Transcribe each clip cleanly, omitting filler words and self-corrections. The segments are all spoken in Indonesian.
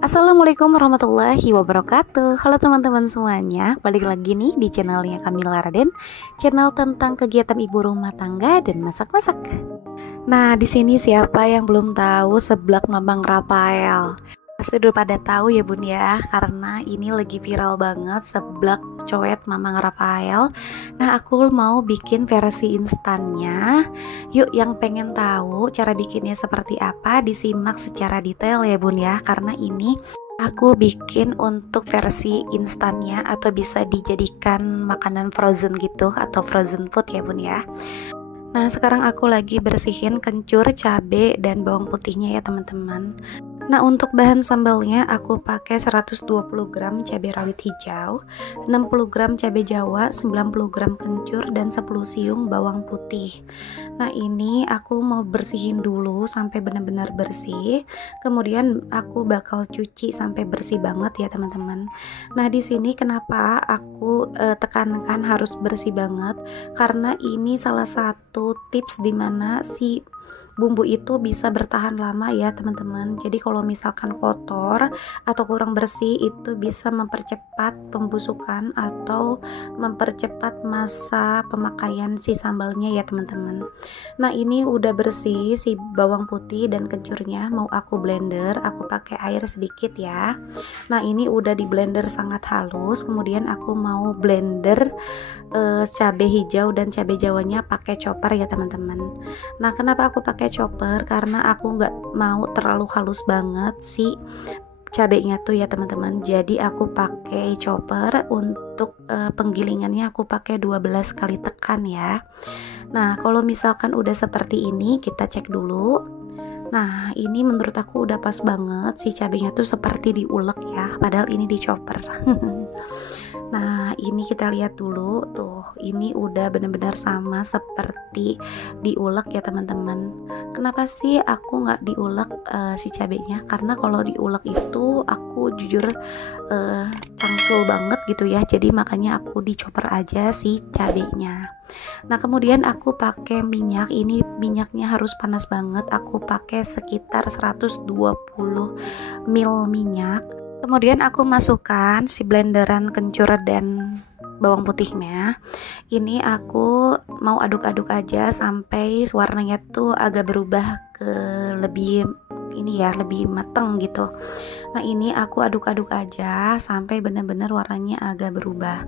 Assalamualaikum warahmatullahi wabarakatuh. Halo teman-teman semuanya, balik lagi nih di channelnya Kamila Raden, channel tentang kegiatan ibu rumah tangga dan masak-masak. Nah, di sini siapa yang belum tahu seblak Mamang Rafael? Pasti udah pada tahu ya bun ya, karena ini lagi viral banget seblak coet Mamang Rafael. Nah, aku mau bikin versi instannya. Yuk, yang pengen tahu cara bikinnya seperti apa, disimak secara detail ya bun ya, karena ini aku bikin untuk versi instannya atau bisa dijadikan makanan frozen gitu atau frozen food ya bun ya. Nah, sekarang aku lagi bersihin kencur, cabai, dan bawang putihnya ya teman-teman. Nah, untuk bahan sambalnya aku pakai 120 gram cabai rawit hijau, 60 gram cabai jawa, 90 gram kencur, dan 10 siung bawang putih. Nah, ini aku mau bersihin dulu sampai benar-benar bersih. Kemudian aku bakal cuci sampai bersih banget ya teman-teman. Nah, di sini kenapa aku tekankan harus bersih banget? Karena ini salah satu tips dimana si bumbu itu bisa bertahan lama ya teman-teman. Jadi kalau misalkan kotor atau kurang bersih itu bisa mempercepat pembusukan atau mempercepat masa pemakaian si sambalnya ya teman-teman. Nah, ini udah bersih si bawang putih dan kencurnya, mau aku blender, aku pakai air sedikit ya. Nah, ini udah di blender sangat halus. Kemudian aku mau blender cabai hijau dan cabai jawanya pakai chopper ya teman-teman. Nah, kenapa aku pakai chopper? Karena aku nggak mau terlalu halus banget si cabenya tuh ya teman-teman. Jadi aku pakai chopper. Untuk penggilingannya aku pakai 12 kali tekan ya. Nah, kalau misalkan udah seperti ini, kita cek dulu. Nah, ini menurut aku udah pas banget, si cabenya tuh seperti diulek ya, padahal ini di chopper. Nah, ini kita lihat dulu tuh, ini udah bener-bener sama seperti diulek ya teman-teman. Kenapa sih aku nggak diulek si cabenya? Karena kalau diulek itu aku jujur cangkel banget gitu ya. Jadi makanya aku dicoper aja si cabenya. Nah, kemudian aku pakai minyak. Ini minyaknya harus panas banget. Aku pakai sekitar 120 ml minyak. Kemudian aku masukkan si blenderan kencur dan bawang putihnya. Ini aku mau aduk-aduk aja sampai warnanya tuh agak berubah ke lebih lebih mateng gitu. Nah, ini aku aduk-aduk aja sampai benar-benar warnanya agak berubah.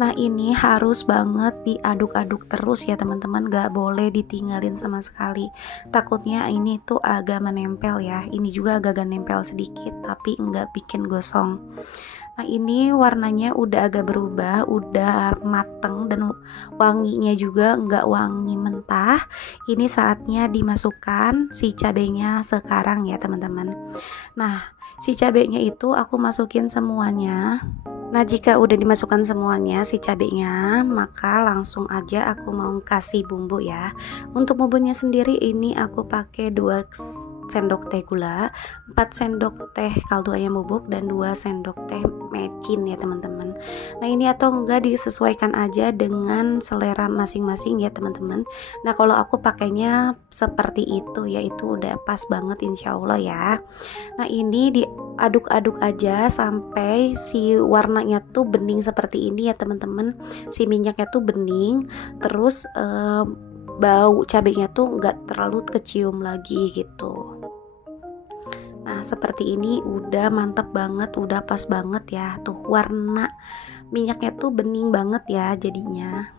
Nah, ini harus banget diaduk-aduk terus ya teman-teman, gak boleh ditinggalin sama sekali. Takutnya ini tuh agak menempel ya. Ini juga agak nempel sedikit tapi nggak bikin gosong. Nah, ini warnanya udah agak berubah, udah mateng dan wanginya juga nggak wangi mentah. Ini saatnya dimasukkan si cabenya sekarang ya teman-teman. Nah, si cabenya itu aku masukin semuanya. Nah, jika udah dimasukkan semuanya si cabenya, maka langsung aja aku mau kasih bumbu ya. Untuk bumbunya sendiri ini aku pakai 2 sendok teh gula, 4 sendok teh kaldu ayam bubuk, dan 2 sendok teh mecin ya teman-teman. Nah, ini atau enggak disesuaikan aja dengan selera masing-masing ya teman-teman. Nah, kalau aku pakainya seperti itu, yaitu udah pas banget insya Allah ya. Nah, ini diaduk-aduk aja sampai si warnanya tuh bening seperti ini ya teman-teman. Si minyaknya tuh bening, terus bau cabenya tuh nggak terlalu kecium lagi gitu. Nah, seperti ini udah mantep banget, udah pas banget ya. Tuh warna minyaknya tuh bening banget ya jadinya.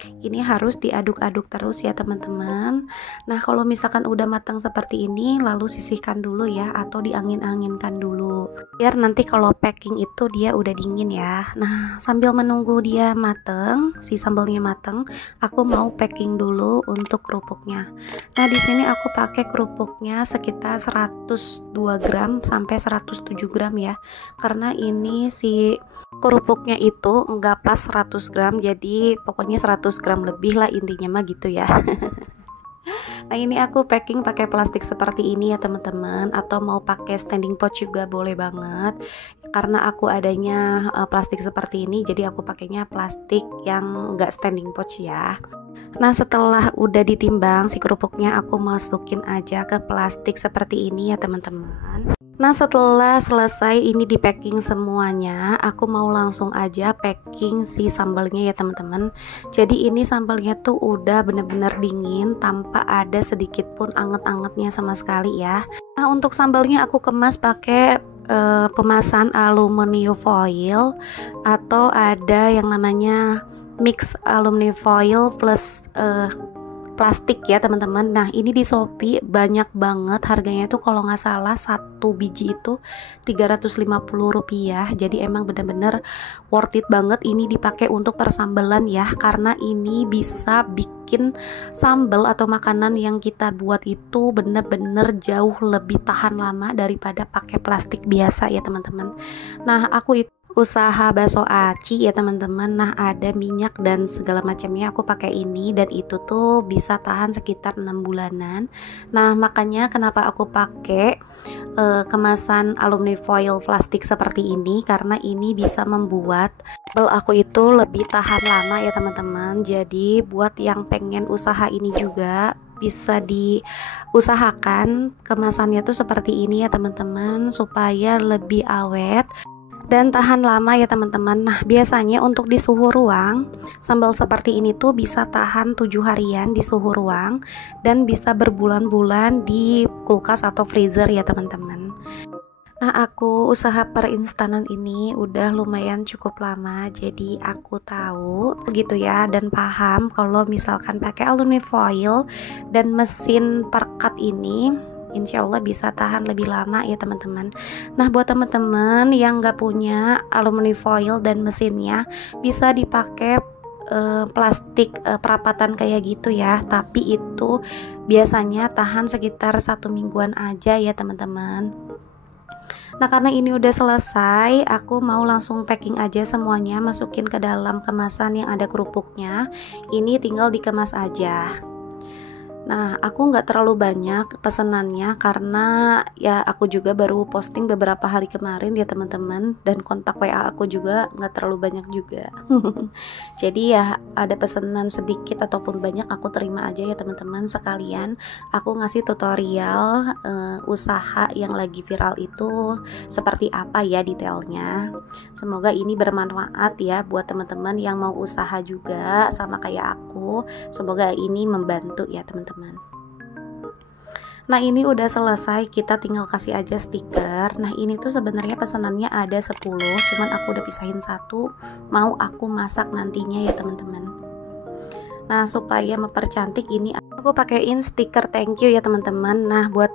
Ini harus diaduk-aduk terus ya teman-teman. Nah, kalau misalkan udah matang seperti ini, lalu sisihkan dulu ya, atau diangin-anginkan dulu biar nanti kalau packing itu dia udah dingin ya. Nah, sambil menunggu dia mateng, si sambalnya mateng, aku mau packing dulu untuk kerupuknya. Nah, di sini aku pakai kerupuknya sekitar 102 gram sampai 107 gram ya. Karena ini si kerupuknya itu enggak pas 100 gram, jadi pokoknya 100 gram lebih lah intinya mah gitu ya. Nah, ini aku packing pakai plastik seperti ini ya teman-teman, atau mau pakai standing pouch juga boleh banget. Karena aku adanya plastik seperti ini, jadi aku pakainya plastik yang enggak standing pouch ya. Nah, setelah udah ditimbang si kerupuknya, aku masukin aja ke plastik seperti ini ya teman-teman. Nah, setelah selesai ini di packing semuanya, aku mau langsung aja packing si sambalnya ya teman-teman. Jadi ini sambalnya tuh udah bener-bener dingin tanpa ada sedikit pun anget-angetnya sama sekali ya. Nah, untuk sambalnya aku kemas pakai kemasan aluminium foil atau ada yang namanya mix aluminium foil plus plastik ya teman-teman. Nah, ini di Shopee banyak banget harganya tuh, kalau nggak salah satu biji itu Rp350. Jadi emang bener-bener worth it banget ini dipakai untuk persambelan ya, karena ini bisa bikin sambal atau makanan yang kita buat itu bener-bener jauh lebih tahan lama daripada pakai plastik biasa ya teman-teman. Nah, aku itu usaha bakso aci ya teman-teman. Nah, ada minyak dan segala macamnya aku pakai ini, dan itu tuh bisa tahan sekitar 6 bulanan. Nah, makanya kenapa aku pakai kemasan aluminium foil plastik seperti ini, karena ini bisa membuat aku itu lebih tahan lama ya teman-teman. Jadi buat yang pengen usaha ini juga bisa diusahakan kemasannya tuh seperti ini ya teman-teman, supaya lebih awet dan tahan lama ya teman-teman. Nah, biasanya untuk di suhu ruang, sambal seperti ini tuh bisa tahan 7 harian di suhu ruang dan bisa berbulan-bulan di kulkas atau freezer ya teman-teman. Nah, aku usaha perinstanan ini udah lumayan cukup lama, jadi aku tahu gitu ya, dan paham kalau misalkan pakai aluminium foil dan mesin perekat ini insya Allah bisa tahan lebih lama ya teman-teman. Nah, buat teman-teman yang nggak punya aluminium foil dan mesinnya, bisa dipakai plastik perapatan kayak gitu ya, tapi itu biasanya tahan sekitar 1 mingguan aja ya teman-teman. Nah, karena ini udah selesai, aku mau langsung packing aja semuanya, masukin ke dalam kemasan yang ada kerupuknya. Ini tinggal dikemas aja. Nah, aku nggak terlalu banyak pesenannya karena ya aku juga baru posting beberapa hari kemarin ya teman-teman, dan kontak WA aku juga nggak terlalu banyak juga. Jadi ya ada pesanan sedikit ataupun banyak aku terima aja ya teman-teman. Sekalian aku ngasih tutorial usaha yang lagi viral itu seperti apa ya detailnya. Semoga ini bermanfaat ya buat teman-teman yang mau usaha juga sama kayak aku. Semoga ini membantu ya teman-teman. Nah, ini udah selesai, kita tinggal kasih aja stiker. Nah, ini tuh sebenarnya pesanannya ada 10, cuman aku udah pisahin satu, mau aku masak nantinya ya teman-teman. Nah, supaya mempercantik ini aku pakaiin stiker thank you ya teman-teman. Nah, buat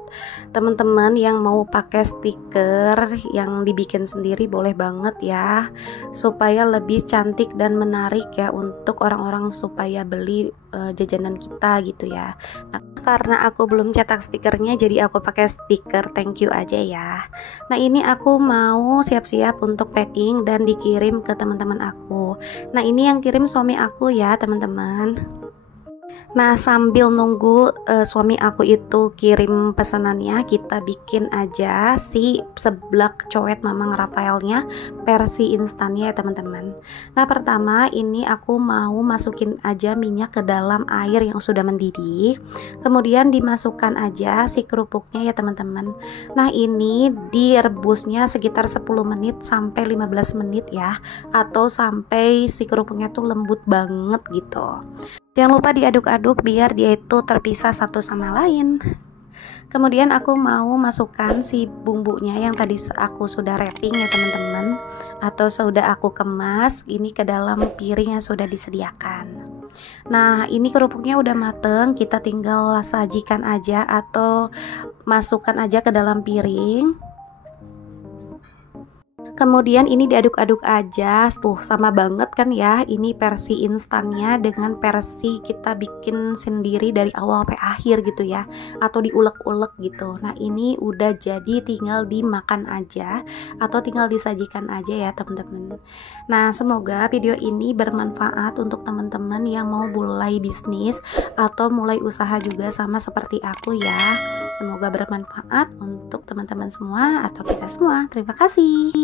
teman-teman yang mau pakai stiker yang dibikin sendiri boleh banget ya, supaya lebih cantik dan menarik ya untuk orang-orang supaya beli jajanan kita gitu ya. Nah, karena aku belum cetak stikernya, jadi aku pakai stiker thank you aja ya. Nah, ini aku mau siap-siap untuk packing dan dikirim ke teman-teman aku. Nah, ini yang kirim suami aku ya teman-teman. Nah, sambil nunggu suami aku itu kirim pesanannya, kita bikin aja si seblak coet Mamang Rafaelnya versi instannya ya teman-teman. Nah, pertama ini aku mau masukin aja minyak ke dalam air yang sudah mendidih. Kemudian dimasukkan aja si kerupuknya ya teman-teman. Nah, ini direbusnya sekitar 10 menit sampai 15 menit ya, atau sampai si kerupuknya tuh lembut banget gitu. Jangan lupa diaduk-aduk biar dia itu terpisah satu sama lain. Kemudian aku mau masukkan si bumbunya yang tadi aku sudah wrapping ya teman-teman, atau sudah aku kemas ini ke dalam piring yang sudah disediakan. Nah, ini kerupuknya udah mateng, kita tinggal sajikan aja atau masukkan aja ke dalam piring. Kemudian ini diaduk-aduk aja, tuh sama banget kan ya, ini versi instannya dengan versi kita bikin sendiri dari awal sampai akhir gitu ya, atau diulek-ulek gitu. Nah, ini udah jadi, tinggal dimakan aja atau tinggal disajikan aja ya teman-teman. Nah, semoga video ini bermanfaat untuk teman-teman yang mau mulai bisnis atau mulai usaha juga sama seperti aku ya. Semoga bermanfaat untuk teman-teman semua atau kita semua. Terima kasih.